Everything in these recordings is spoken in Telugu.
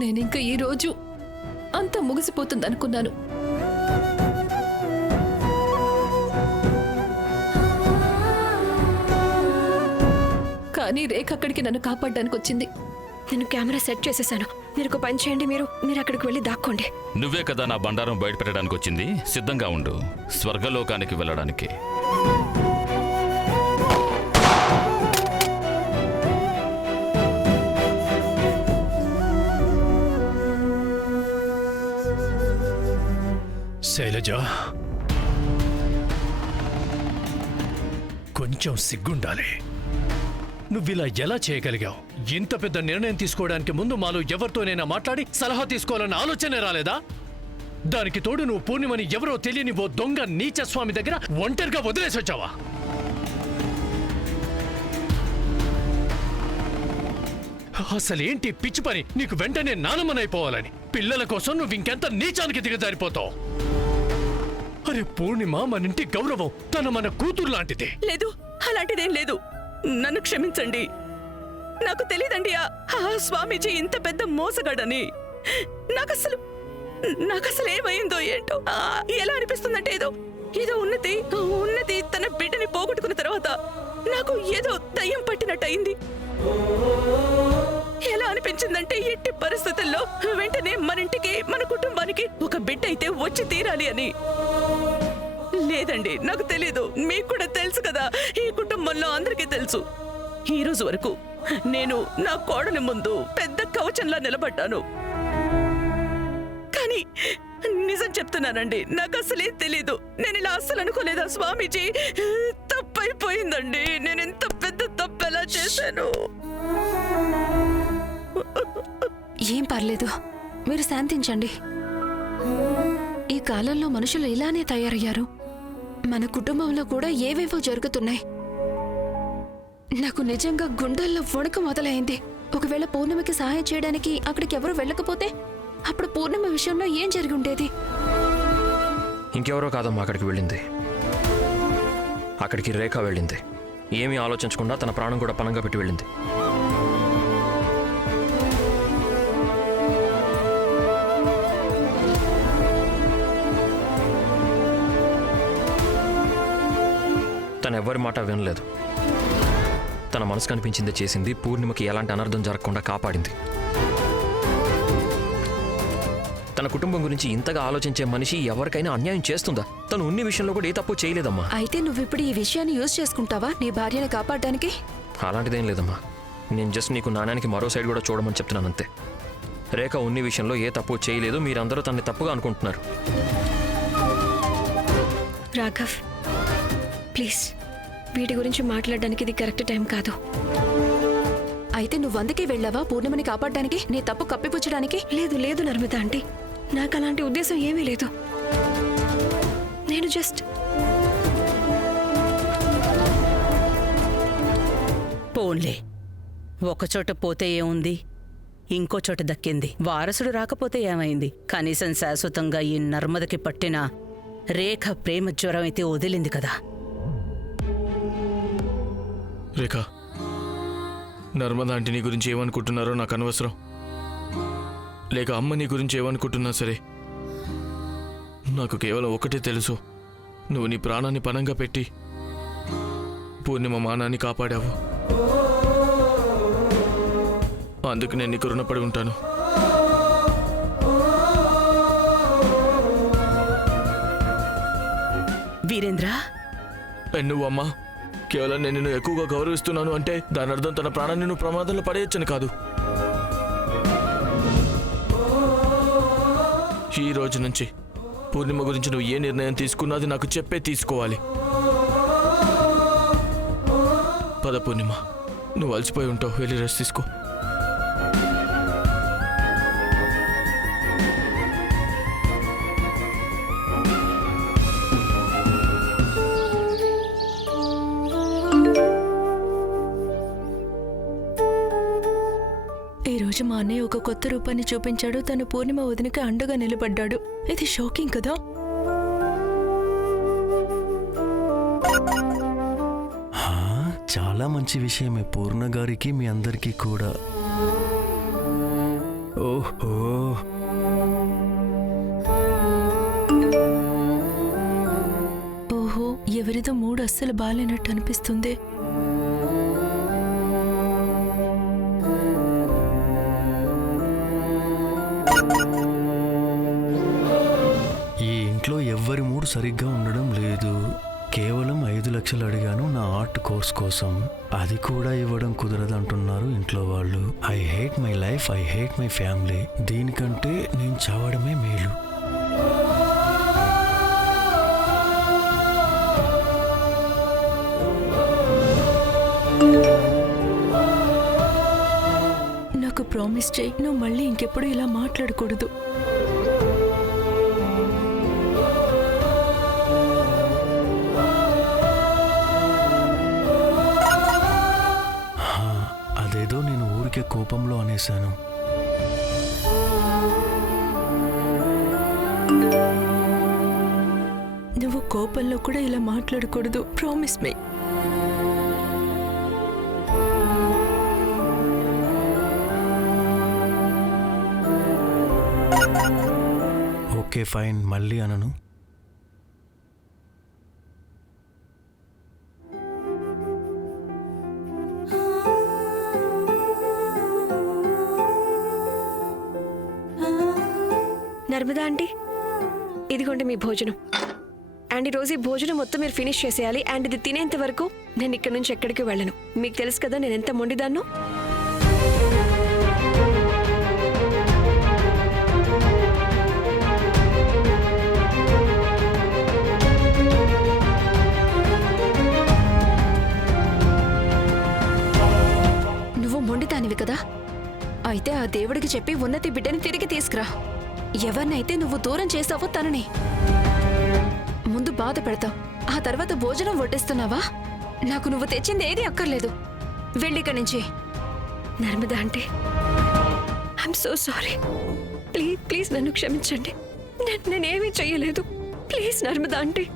నేనింక ఈరోజు అంతా ముగిసిపోతుందనుకున్నాను. కానీ రేఖ అక్కడికి నన్ను కాపాడడానికి వచ్చింది. నేను కెమెరా సెట్ చేసేసాను. మీరు ఒక పని చేయండి, మీరు అక్కడికి వెళ్ళి దాక్కోండి. నువ్వే కదా నా బండారం బయటపెట్టడానికి వచ్చింది. సిద్ధంగా ఉండు, స్వర్గలోకానికి వెళ్ళడానికి. శైలజ, కొంచెం సిగ్గుండాలి. నువ్విలా ఎలా చేయగలిగావు? ఇంత పెద్ద నిర్ణయం తీసుకోవడానికి ముందు మాలో ఎవరితోనైనా మాట్లాడి సలహా తీసుకోవాలన్న ఆలోచనే రాలేదా? దానికి తోడు నువ్వు పూర్ణిమని ఎవరో తెలియని ఓ దొంగ నీచ స్వామి దగ్గర ఒంటరిగా వదిలేసి వచ్చావా? అసలేంటి పిచ్చి పని? నీకు వెంటనే నానమ్మనైపోవాలని. పిల్లల కోసం నువ్వు ఇంకెంత నీచానికి దిగజారిపోతావు. అరే పూర్ణిమ మనింటి గౌరవం, తన మన కూతురు లాంటిది. లేదు, అలాంటిదేం లేదు. నన్ను క్షమించండి. నాకు తెలీదండి ఆ స్వామీజీ ఇంత పెద్ద మోసగాడని. నాకసలు ఏమైందో ఏంటో. ఎలా అనిపిస్తుందంటే ఏదో ఉన్నతి తన బిడ్డని పోగొట్టుకున్న తర్వాత నాకు ఏదో దయ్యం పట్టినట్టయింది. ఎలా అనిపించిందంటే ఎట్టి పరిస్థితుల్లో వెంటనే మన ఇంటికి, మన కుటుంబానికి ఒక బిడ్డ అయితే వచ్చి తీరాలి అని. లేదండి, నాకు తెలీదు. మీకు కూడా తెలుసు కదా, ఈ కుటుంబంలో అందరికీ తెలుసు. ఈ రోజు వరకు నేను నా కోడలి ముందు పెద్ద కవచంలా నిలబడ్డాను. కానీ నిజం చెప్తున్నానండి, నాకు అసలేం తెలీదు. నేను ఇలా అస్సలు అనుకోలేదా స్వామీజీ? తప్పైపోయిందండి. నేను ఇంత పెద్ద తప్పు ఎలా చేశాను? ఏం పర్లేదు, మీరు శాంతించండి. ఈ కాలంలో మనుషులు ఇలానే తయారయ్యారు. మన కుటుంబంలో కూడా ఏవేవో జరుగుతున్నాయి. నాకు నిజంగా గుండెల్లో వణుక మొదలైంది. ఒకవేళ పూర్ణిమకి సహాయం చేయడానికి అక్కడికి ఎవరు వెళ్ళకపోతే అప్పుడు పూర్ణిమ విషయంలో ఏం జరిగి ఉండేది? ఇంకెవరో కాదమ్మా అక్కడికి వెళ్ళింది. అక్కడికి రేఖ వెళ్ళింది. ఏమీ ఆలోచించకుండా తన ప్రాణం కూడా పణంగా పెట్టి వెళ్ళింది. తను ఎవరి మాట వినలేదు. తన మనసు కనిపించిందే చేసింది. పూర్ణిమకి ఎలాంటి అనర్థం జరగకుండా కాపాడింది. తన కుటుంబం గురించి ఇంతగా ఆలోచించే మనిషి ఎవరికైనా అన్యాయం చేస్తుందా? తను ఉన్ని విషయంలో కూడా ఏ తప్పు చేయలేదమ్మా. అయితే నువ్విప్పుడు ఈ విషయాన్ని యూజ్ చేసుకుంటావా నీ భార్యని కాపాడడానికి? అలాంటిదేం లేదమ్మా. నేను జస్ట్ నీకు నాణ్యానికి మరో సైడ్ కూడా చూడమని చెప్తున్నాను అంతే. రేఖ ఉన్ని విషయంలో ఏ తప్పు చేయలేదు. మీరందరూ తనని తప్పుగా అనుకుంటున్నారు. రాఘవ్, ప్లీజ్, వీటి గురించి మాట్లాడడానికి ఇది కరెక్ట్ టైం కాదు. అయితే నువ్వు అందుకే వెళ్ళావా పూర్ణిమని కాపాడడానికి, నీ తప్పు కప్పిపుచ్చడానికి? లేదు నర్మిత ఆంటీ, నాకు అలాంటి ఉద్దేశం ఏమీ లేదు. నేను జస్ట్ పోన్లే, ఒకచోట పోతే ఏముంది, ఇంకో చోట దక్కింది. వారసుడు రాకపోతే ఏమైంది? కనీసం శాశ్వతంగా ఈ నర్మదకి పట్టిన రేఖ ప్రేమ జ్వరం అయితే వదిలింది కదా. రేఖ, నర్మదా ఆంటీ నీ గురించి ఏమనుకుంటున్నారో నాకు అనవసరం. లేక అమ్మ నీ గురించి ఏమనుకుంటున్నా సరే, నాకు కేవలం ఒకటే తెలుసు. నువ్వు నీ ప్రాణాన్ని పణంగా పెట్టి పూర్ణిమ మానాన్ని కాపాడావు. అందుకు నేను నీకు రుణపడి ఉంటాను. వీరేంద్ర, నువ్వు అమ్మా, కేవలం నేను నిన్ను ఎక్కువగా గౌరవిస్తున్నాను అంటే దాని అర్థం తన ప్రాణాన్ని నువ్వు ప్రమాదంలో పడేయచ్చని కాదు. ఈ రోజు నుంచి పూర్ణిమ గురించి నువ్వు ఏ నిర్ణయం తీసుకున్నది నాకు చెప్పే తీసుకోవాలి. పద పూర్ణిమ, నువ్వు అలసిపోయి ఉంటావు, వెళ్ళి రెస్ట్ తీసుకో. ఈరోజు మా అన్నయ్య ఒక కొత్త రూపాన్ని చూపించాడు. తను పూర్ణిమ వదినకి అండగా నిలబడ్డాడు. ఇది షాకింగ్ కదా. చాలా మంచి విషయమే పూర్ణ గారికి, మీ అందరికీ కూడా. ఓహో, ఓహో, ఎవరిదో మూడు అస్సలు బాలేనట్టు అనిపిస్తుంది. ఈ ఇంట్లో ఎవ్వరి మూడు సరిగ్గా ఉండడం లేదు. కేవలం 5 లక్షలు అడిగాను నా ఆర్ట్ కోర్స్ కోసం, అది కూడా ఇవ్వడం కుదరదు అంటున్నారు ఇంట్లో వాళ్ళు. I hate my life, I hate my family. దీనికంటే నేను చావడమే మేలు. నాకు ప్రామిస్ చేయి, నువ్వు మళ్ళీ ఇంకెప్పుడు ఇలా మాట్లాడకూడదు. అదేదో నేను ఊరికే కోపంలో అనేశాను. నువ్వు కోపంలో కూడా ఇలా మాట్లాడకూడదు. ప్రామిస్ మీ. ఓకే ఫైన్, మళ్ళీ అనను. నర్మదా ఆంటీ, ఇదిగోండి మీ భోజనం. అండ్ ఈరోజు ఈ భోజనం మొత్తం మీరు ఫినిష్ చేసేయాలి. అండ్ ఇది తినేంత వరకు నేను ఇక్కడ నుంచి ఎక్కడికి వెళ్ళను. మీకు తెలుసు కదా నేను ఎంత మొండిదాన్నో. నువ్వు మొండిదానివి కదా, అయితే ఆ దేవుడికి చెప్పి ఉన్నతి బిడ్డని తిరిగి తీసుకురా. ఎవరినైతే నువ్వు దూరం చేసావో తనని ముందు బాధ పెడతావు, ఆ తర్వాత భోజనం వడ్డిస్తున్నావా? నాకు నువ్వు తెచ్చింది ఏది అక్కర్లేదు. వెళ్ళిక్కడి నుంచి. Narmada aunty, I'm so sorry. Please please నన్ను క్షమించండి. నేనేమీ చెయ్యలేదు. Please Narmada aunty.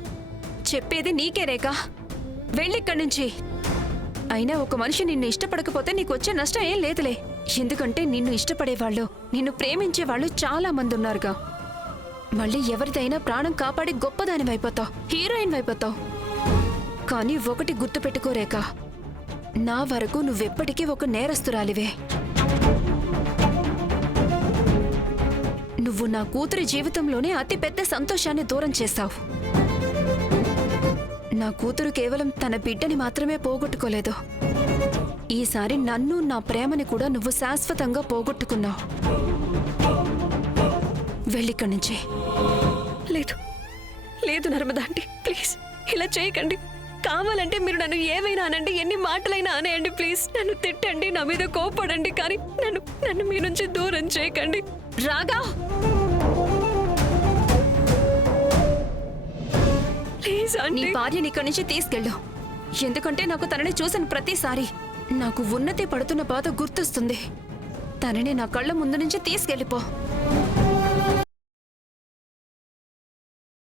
చెప్పేది నీకే రేఖ, వెళ్ళిక్కడి నుంచి. అయినా ఒక మనిషి నిన్ను ఇష్టపడకపోతే నీకు వచ్చే నష్టం ఏం లేదులే. ఎందుకంటే నిన్ను ఇష్టపడేవాళ్ళు, నిన్ను ప్రేమించేవాళ్ళు చాలా మంది ఉన్నారుగా. మళ్ళీ ఎవరిదైనా ప్రాణం కాపాడి గొప్పదాని వైపోతావు, హీరోయిన్ వైపోతావు. కానీ ఒకటి గుర్తుపెట్టుకో రేఖ, నా వరకు నువ్వెప్పటికీ ఒక నేరస్తురాలివే. నువ్వు నా కూతురి జీవితంలోనే అతి పెద్ద సంతోషాన్ని దూరం చేస్తావు. నా కూతురు కేవలం తన బిడ్డని మాత్రమే పోగొట్టుకోలేదు, ఈసారి నన్ను, నా ప్రేమని కూడా నువ్వు శాశ్వతంగా పోగొట్టుకున్నావు. వెళ్ళిక్కడి నుంచి. లేదు లేదు నర్మదా ఆంటీ, ప్లీజ్ ఇలా చేయకండి. కావాలంటే మీరు నన్ను ఏమైనా అనండి, ఎన్ని మాటలైనా అనేయండి. ప్లీజ్ నన్ను తిట్టండి, నా మీద కోపడండి, కానీ నన్ను మీ నుంచి దూరం చేయకండి. రాగా, ప్లీజ్ నీ ఆంటీ. భార్యని ఇక్కడి నుంచి తీసుకెళ్ళు. ఎందుకంటే నాకు తనని చూసిన ప్రతిసారి నాకు ఉన్నతి పడుతున్న బాధ గుర్తొస్తుంది. తనని నా కళ్ళ ముందు నుంచి తీసుకెళ్ళిపో.